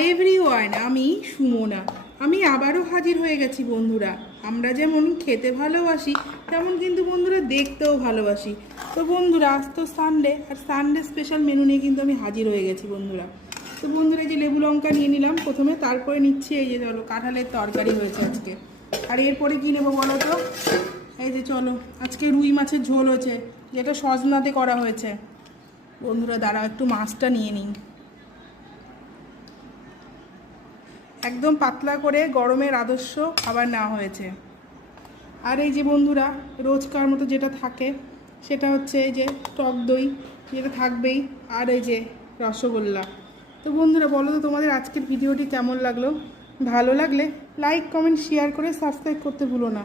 Hi everyone, আমি সুমনা। আমি আবারও হাজির হয়ে গেছি বন্ধুরা। আমরা যেমন খেতে ভালোবাসি তেমন কিন্তু বন্ধুরা দেখতেও ভালোবাসি। তো বন্ধুরা, আজ তো সানডে, আর সানডে স্পেশাল মেনু নিয়ে কিন্তু আমি হাজির হয়ে গেছি বন্ধুরা। তো বন্ধুরা, এই যে লেবু লঙ্কা নিয়ে নিলাম প্রথমে, তারপরে নিচ্ছি এই যে চলো কাঁঠালের তরকারি হয়েছে আজকে। আর এরপরে কী নেবো বলো তো? এই যে চলো, আজকে রুই মাছের ঝোল হয়েছে, যেটা সজনাতে করা হয়েছে। বন্ধুরা দাঁড়াও, একটু মাছটা নিয়ে নিই। একদম পাতলা করে গরমের আদর্শ খাবার নেওয়া হয়েছে। আর এই যে বন্ধুরা, রোজকার মতো যেটা থাকে সেটা হচ্ছে এই যে টক দই, যেটা থাকবেই। আর এই যে রসগোল্লা। তো বন্ধুরা বলো তো, তোমাদের আজকের ভিডিওটি কেমন লাগলো? ভালো লাগলে লাইক, কমেন্ট, শেয়ার করে সাবস্ক্রাইব করতে ভুলো না।